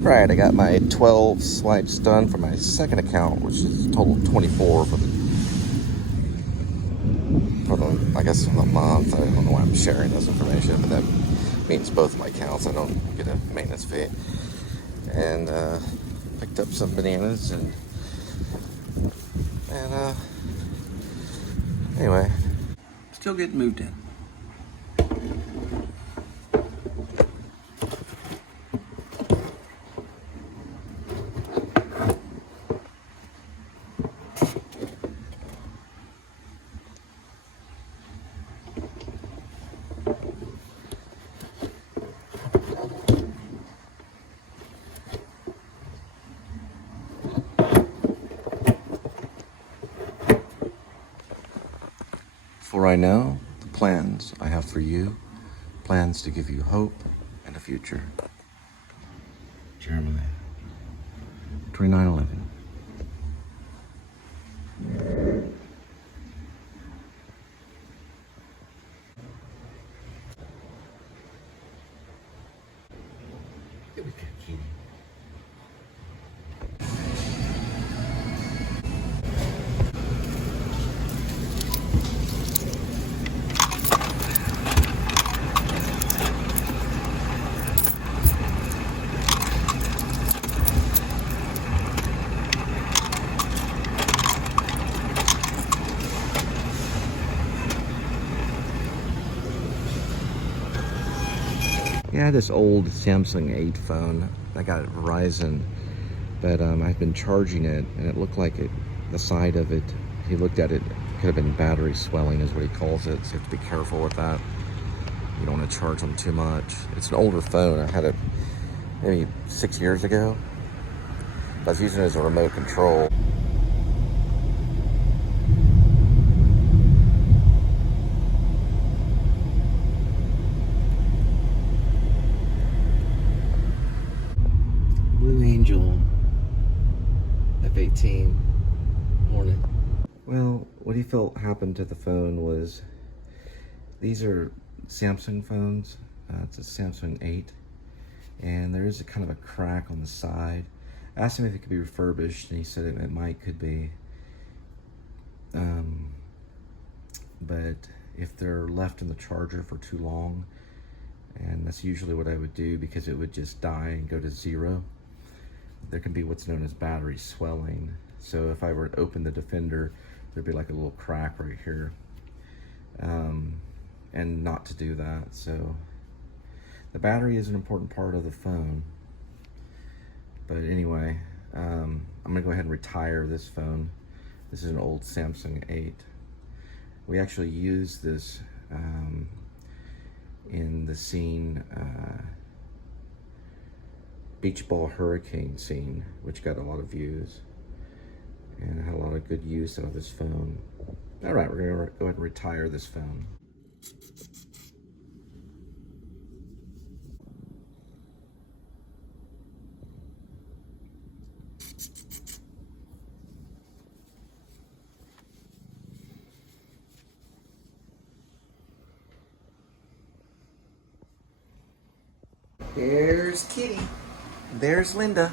Right, I got my 12 swipes done for my second account, which is total 24 for the, I guess, for the month. I don't know why I'm sharing this information, but that means both my accounts. I don't get a maintenance fee. And picked up some bananas and anyway, still getting moved in. For I know the plans I have for you, plans to give you hope and a future. Jeremiah 29:11. Here we go, kitty. Yeah, I had this old Samsung 8 phone. I got it Verizon, but I've been charging it, and it looked like the side of it, he looked at it, could have been battery swelling is what he calls it, so you have to be careful with that. You don't want to charge them too much. It's an older phone. I had it maybe 6 years ago. I was using it as a remote control. Blue Angel F18 Hornet. Well, what he felt happened to the phone was, these are Samsung phones. It's a Samsung 8, and there is a kind of a crack on the side. I asked him if it could be refurbished, and he said it could be. But if they're left in the charger for too long, and that's usually what I would do because it would just die and go to zero, there can be what's known as battery swelling. So if I were to open the Defender, there'd be like a little crack right here. And not to do that. So the battery is an important part of the phone. But anyway, I'm gonna go ahead and retire this phone. This is an old Samsung 8. We actually used this in the scene, Beach Ball Hurricane scene, which got a lot of views. And I had a lot of good use out of this phone. All right, we're gonna go ahead and retire this phone. There's Kitty. There's Linda.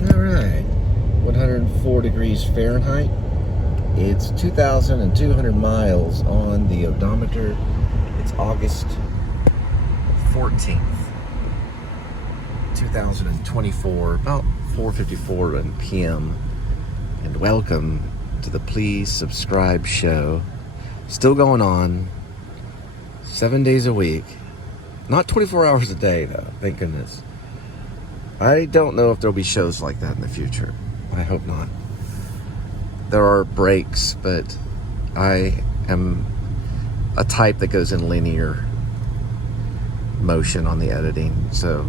All right, 104 degrees Fahrenheit. It's 2,200 miles on the odometer. It's August 14th, 2024, about 4:54 p.m. And welcome to the Please Subscribe show. Still going on 7 days a week, not 24 hours a day though, thank goodness. I don't know if there'll be shows like that in the future. I hope not. There are breaks, but I am a type that goes in linear motion on the editing, so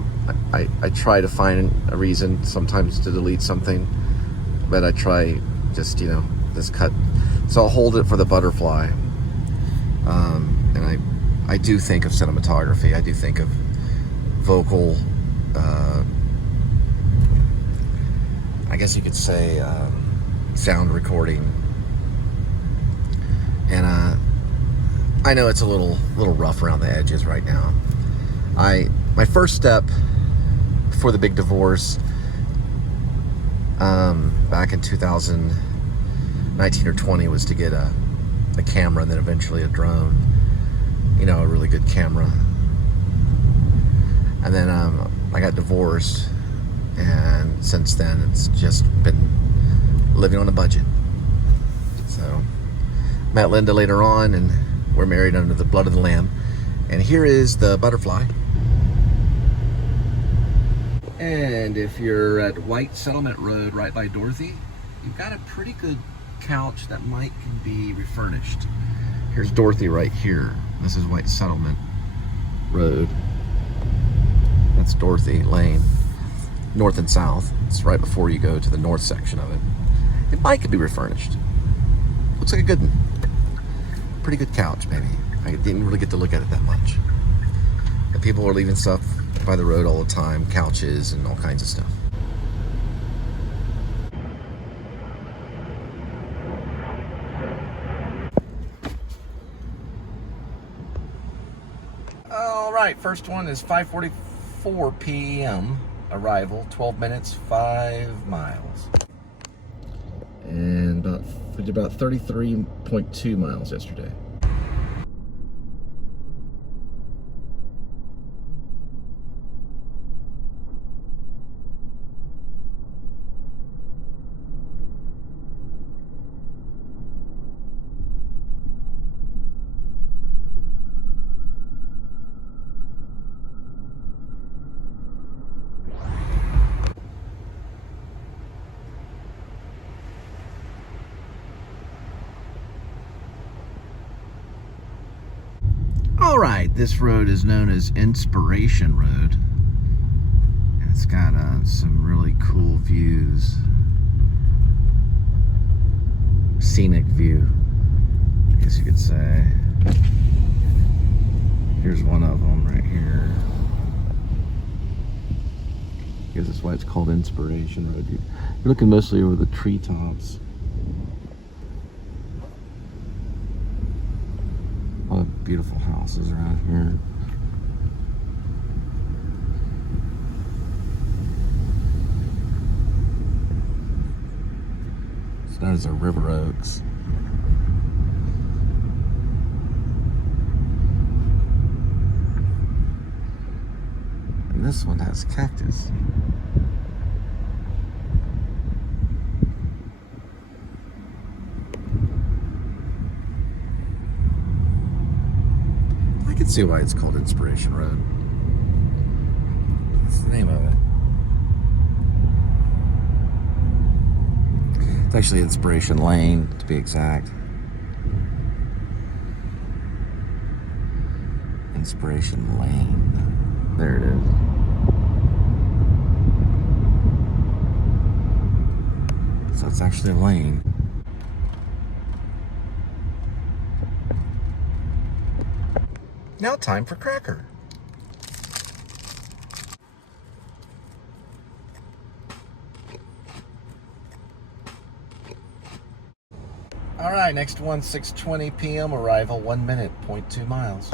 I try to find a reason sometimes to delete something, but I try just, this cut. So I'll hold it for the butterfly. And I do think of cinematography. I do think of vocal, I guess you could say, sound recording. And I know it's a little rough around the edges right now. My first step before the big divorce, back in 2019 or 20, was to get a camera and then eventually a drone. You know, a really good camera. And then I got divorced, and since then it's just been living on a budget. So met Linda later on, and we're married under the blood of the Lamb. And here is the butterfly. And if you're at White Settlement Road right by Dorothy, you've got a pretty good couch that might can be refurnished. Here's Dorothy right here. This is White Settlement Road. That's Dorothy Lane, north and south. It's right before you go to the north section of it. It might could be refurnished. Looks like a good one. Pretty good couch, maybe. I didn't really get to look at it that much. And people are leaving stuff by the road all the time, couches and all kinds of stuff. All right, first one is 5:44 p.m. arrival, 12 minutes, 5 miles. And we did about 33.2 miles yesterday. All right, this road is known as Inspiration Road. It's got some really cool views. Scenic view, I guess you could say. Here's one of them right here. I guess that's why it's called Inspiration Road. You're looking mostly over the treetops. All the beautiful houses around here. It's known as the River Oaks. And this one has cactus. I can see why it's called Inspiration Road. That's the name of it. It's actually Inspiration Lane, to be exact. Inspiration Lane. There it is. So it's actually a lane. Now time for cracker. All right, next one, 6:20 p.m. arrival, 1 minute, 0.2 miles.